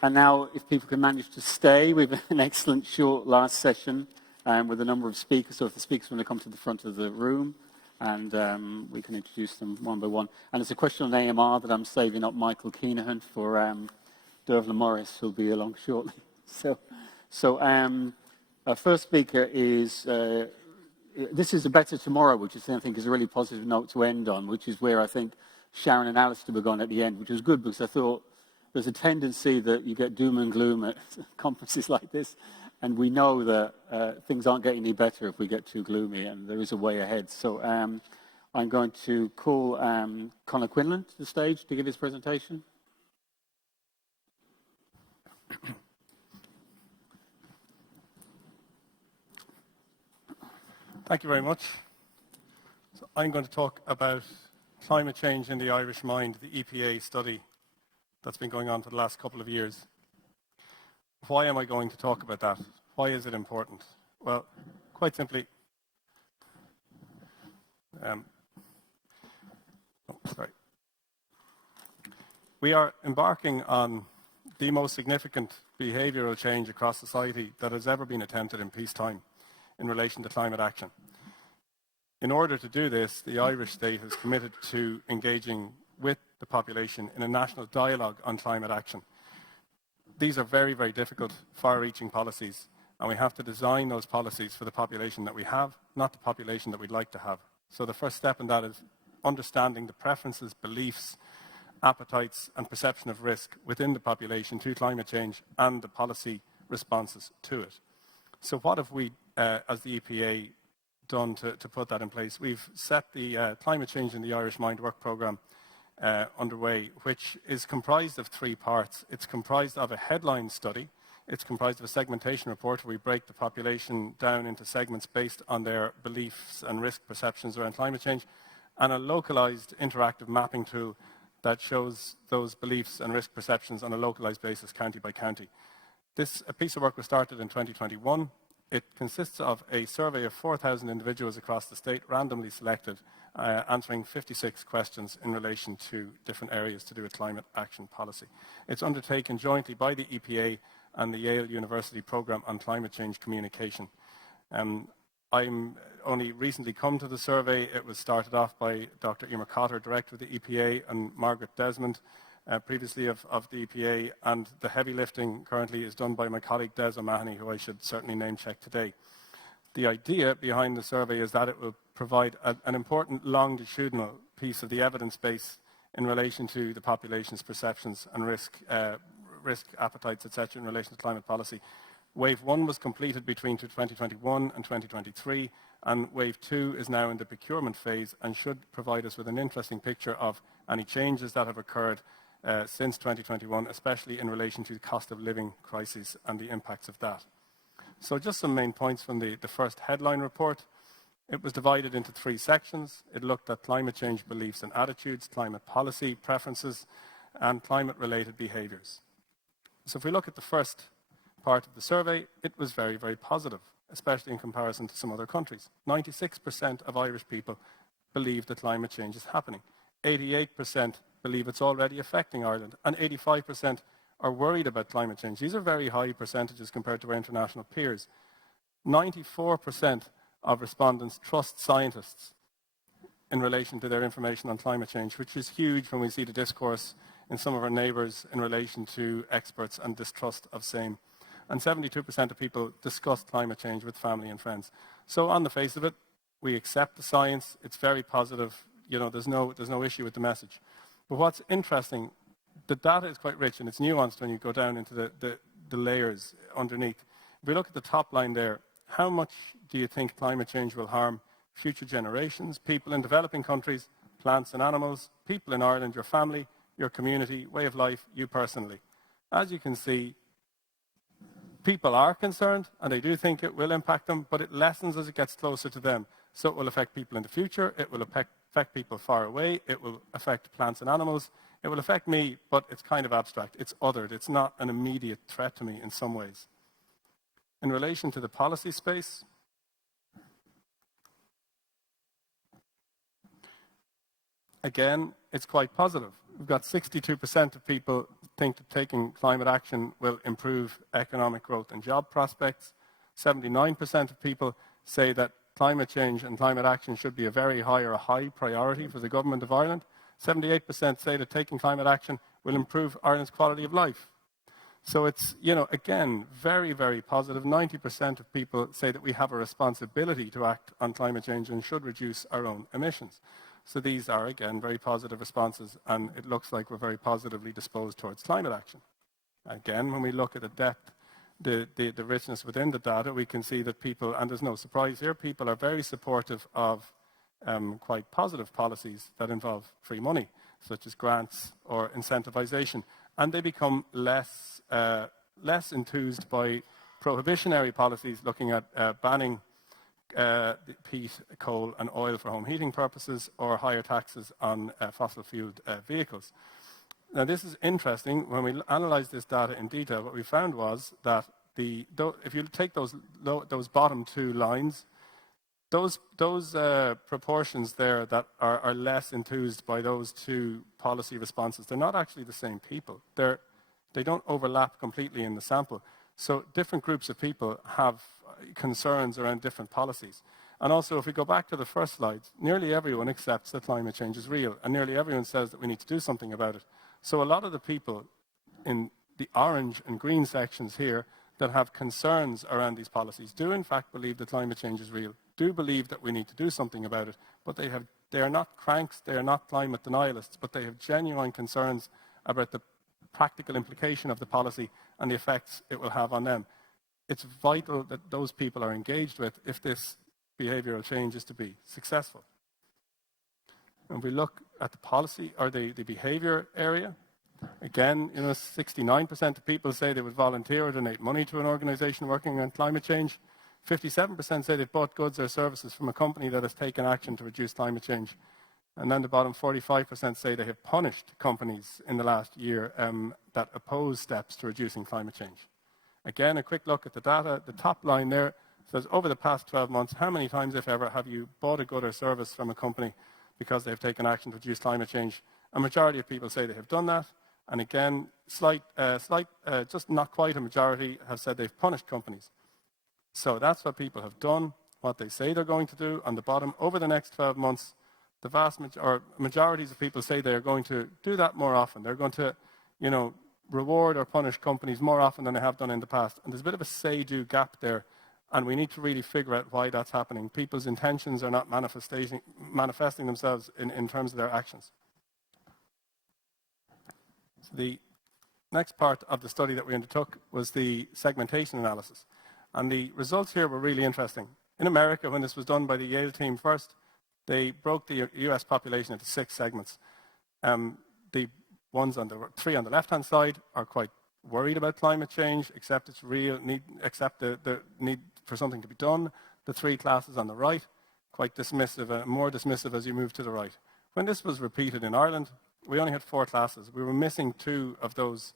And now, if people can manage to stay, we have an excellent short last session with a number of speakers. So if the speakers want to come to the front of the room, and we can introduce them one by one. And there's a question on AMR that I'm saving up Michael Keenahan for Dervla Morris, who'll be along shortly. So our first speaker is, this is A Better Tomorrow, which I think is a really positive note to end on, which is where I think Sharon and Alistair were gone at the end, which was good because I thought there's a tendency that you get doom and gloom at conferences like this, and we know that things aren't getting any better if we get too gloomy, and there is a way ahead. So I'm going to call Conor Quinlan to the stage to give his presentation. Thank you very much. So I'm going to talk about climate change in the Irish mind, the EPA study that's been going on for the last couple of years. Why am I going to talk about that? Why is it important? Well, quite simply, we are embarking on the most significant behavioural change across society that has ever been attempted in peacetime in relation to climate action. In order to do this, the Irish state is committed to engaging with the population in a national dialogue on climate action. These are very, very difficult, far-reaching policies, and we have to design those policies for the population that we have, not the population that we'd like to have. So the first step in that is understanding the preferences, beliefs, appetites, and perception of risk within the population to climate change and the policy responses to it. So what have we, as the EPA, done to put that in place? We've set the Climate Change in the Irish Mind work programme underway, which is comprised of 3 parts. It's comprised of a headline study. It's comprised of a segmentation report where we break the population down into segments based on their beliefs and risk perceptions around climate change, and a localised interactive mapping tool that shows those beliefs and risk perceptions on a localised basis, county by county. This piece of work was started in 2021. It consists of a survey of 4,000 individuals across the state, randomly selected, answering 56 questions in relation to different areas to do with climate action policy. It's undertaken jointly by the EPA and the Yale University Programme on Climate Change Communication. I'm only recently come to the survey. It was started off by Dr. Emer Cotter, Director of the EPA, and Margaret Desmond, previously of the EPA, and the heavy lifting currently is done by my colleague Des O'Mahony, who I should certainly name check today. The idea behind the survey is that it will provide an important longitudinal piece of the evidence base in relation to the population's perceptions and risk appetites, etc., in relation to climate policy. Wave 1 was completed between 2021 and 2023, and Wave 2 is now in the procurement phase and should provide us with an interesting picture of any changes that have occurred since 2021, especially in relation to the cost of living crisis and the impacts of that. So just some main points from the first headline report. It was divided into 3 sections. It looked at climate change beliefs and attitudes, climate policy, preferences, and climate-related behaviours. So if we look at the first part of the survey, it was very, very positive, especially in comparison to some other countries. 96% of Irish people believe that climate change is happening. 88% believe it's already affecting Ireland, and 85% are worried about climate change. These are very high percentages compared to our international peers. 94% of respondents trust scientists in relation to their information on climate change, which is huge when we see the discourse in some of our neighbours in relation to experts and distrust of same. And 72% of people discuss climate change with family and friends. So on the face of it, we accept the science. It's very positive. You know, there's no issue with the message. But what's interesting, the data is quite rich and it's nuanced when you go down into the layers underneath. If we look at the top line there, how much do you think climate change will harm future generations, people in developing countries, plants and animals, people in Ireland, your family, your community, way of life, you personally? As you can see, people are concerned and they do think it will impact them, but it lessens as it gets closer to them. So it will affect people in the future, it will affect people far away, it will affect plants and animals, it will affect me, but it's kind of abstract, it's othered, it's not an immediate threat to me in some ways. In relation to the policy space, again, it's quite positive. We've got 62% of people think that taking climate action will improve economic growth and job prospects. 79% of people say that climate change and climate action should be a very high or a high priority for the Government of Ireland. 78% say that taking climate action will improve Ireland's quality of life. So it's, again, very, very positive. 90% of people say that we have a responsibility to act on climate change and should reduce our own emissions. So these are, again, very positive responses, and it looks like we're very positively disposed towards climate action. Again, when we look at the depth, the richness within the data, we can see that people, and there's no surprise here, people are very supportive of quite positive policies that involve free money, such as grants or incentivization. And they become less enthused by prohibitionary policies looking at banning peat, coal and oil for home heating purposes, or higher taxes on fossil-fueled vehicles. Now, this is interesting. When we analysed this data in detail, what we found was that if you take those bottom two lines, those proportions there that are less enthused by those two policy responses, they're not actually the same people. They don't overlap completely in the sample. So different groups of people have concerns around different policies. And also, if we go back to the first slide, nearly everyone accepts that climate change is real, and nearly everyone says that we need to do something about it. So a lot of the people in the orange and green sections here that have concerns around these policies do in fact believe that climate change is real, do believe that we need to do something about it, but they are not cranks, they are not climate denialists, but they have genuine concerns about the practical implication of the policy and the effects it will have on them. It's vital that those people are engaged with if this behavioural change is to be successful. When we look at the policy or the behaviour area, again, 69% of people say they would volunteer or donate money to an organisation working on climate change. 57% say they've bought goods or services from a company that has taken action to reduce climate change. And then the bottom 45% say they have punished companies in the last year that oppose steps to reducing climate change. Again, a quick look at the data. The top line there says, over the past 12 months, how many times, if ever, have you bought a good or service from a company because they've taken action to reduce climate change? A majority of people say they have done that. And again, just not quite a majority have said they've punished companies. So that's what people have done, what they say they're going to do. On the bottom, over the next 12 months, the majorities of people say they are going to do that more often. They're going to, reward or punish companies more often than they have done in the past. And there's a bit of a say-do gap there, and we need to really figure out why that's happening. People's intentions are not manifesting themselves in terms of their actions. So the next part of the study that we undertook was the segmentation analysis. And the results here were really interesting. In America, when this was done by the Yale team first, they broke the US population into 6 segments. The three on the left-hand side are quite worried about climate change, accept it's real, accept the need for something to be done. The 3 classes on the right, quite dismissive, more dismissive as you move to the right. When this was repeated in Ireland, we only had 4 classes. We were missing 2 of those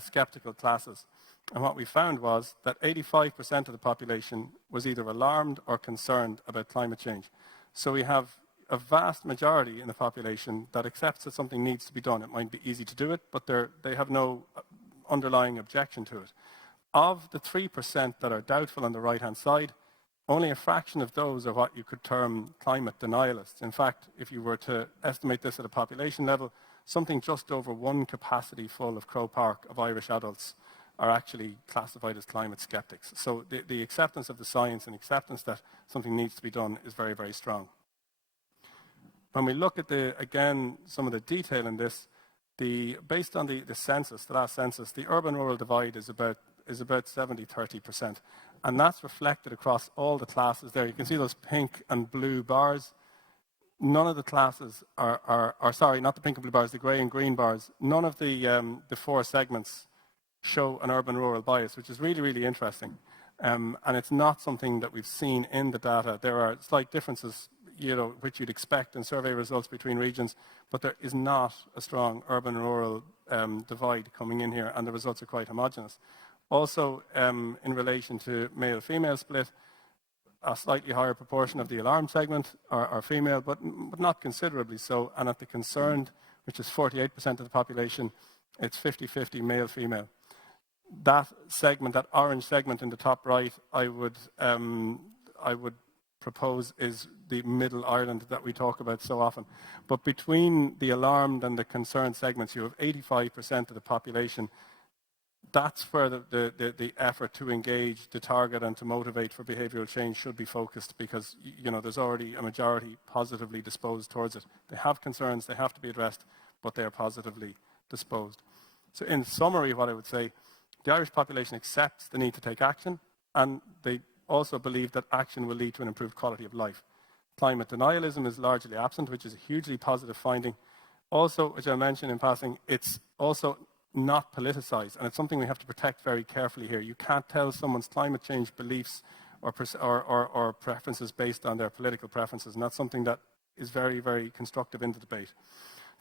sceptical classes. And what we found was that 85% of the population was either alarmed or concerned about climate change. So we have a vast majority in the population that accepts that something needs to be done. It might be easy to do it, but they have no underlying objection to it. Of the 3% that are doubtful on the right-hand side, only a fraction of those are what you could term climate denialists. In fact, if you were to estimate this at a population level, something just over 1 capacity full of Croke Park of Irish adults are actually classified as climate skeptics. So the acceptance of the science and acceptance that something needs to be done is very, very strong. When we look at, again, some of the detail in this, based on the census, the last census, the urban-rural divide is about 70-30%. And that's reflected across all the classes there. You can see those pink and blue bars. None of the classes sorry, not the pink and blue bars, the grey and green bars. None of the 4 segments show an urban-rural bias, which is really, really interesting. And it's not something that we've seen in the data. There are slight differences, which you'd expect in survey results between regions, but there is not a strong urban-rural divide coming in here, and the results are quite homogeneous. Also, in relation to male-female split, a slightly higher proportion of the alarm segment are female, but not considerably so. And at the concerned, which is 48% of the population, It's 50-50 male-female. That segment, that orange segment in the top right, I would propose is the middle Ireland that we talk about so often. But between the alarmed and the concerned segments, you have 85% of the population. That's where the effort to engage, to target and to motivate for behavioural change should be focused, because there's already a majority positively disposed towards it. They have concerns, they have to be addressed, but they are positively disposed. So in summary, what I would say, the Irish population accepts the need to take action, and they also believe that action will lead to an improved quality of life. Climate denialism is largely absent, which is a hugely positive finding. Also, as I mentioned in passing, it's also not politicised, and it's something we have to protect very carefully here. You can't tell someone's climate change beliefs or preferences based on their political preferences, and that's something that is very, very constructive in the debate.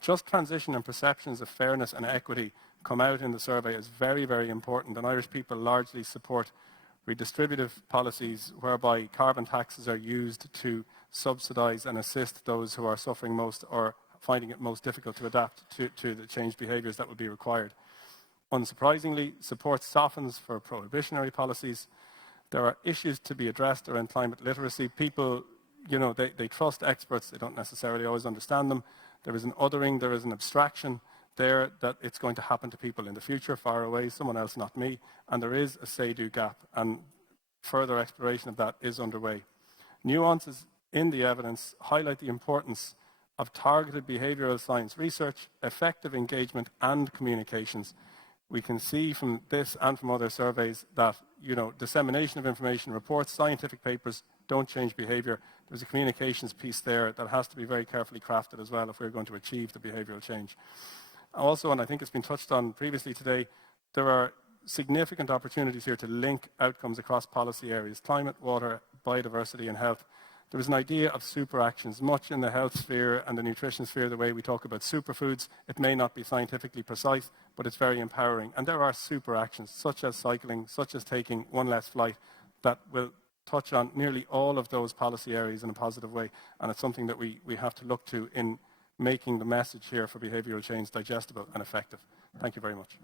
Just transition and perceptions of fairness and equity come out in the survey as very, very important, and Irish people largely support redistributive policies whereby carbon taxes are used to subsidise and assist those who are suffering most or finding it most difficult to adapt to the changed behaviours that would be required. Unsurprisingly, support softens for prohibitionary policies. There are issues to be addressed around climate literacy. People, they trust experts. They don't necessarily always understand them. There is an othering, there is an abstraction there that it's going to happen to people in the future, far away, someone else, not me. And there is a say-do gap, and further exploration of that is underway. Nuances in the evidence highlight the importance of targeted behavioural science research, effective engagement and communications. We can see from this and from other surveys that dissemination of information, reports, scientific papers don't change behaviour. There's a communications piece there that has to be very carefully crafted as well if we're going to achieve the behavioural change. Also, and I think it's been touched on previously today, there are significant opportunities here to link outcomes across policy areas: climate, water, biodiversity and health. There is an idea of super actions, much in the health sphere and the nutrition sphere, the way we talk about superfoods. It may not be scientifically precise, but it's very empowering. And there are super actions, such as cycling, such as taking one less flight, that will touch on nearly all of those policy areas in a positive way. And it's something that we have to look to in making the message here for behavioural change digestible and effective. Thank you very much.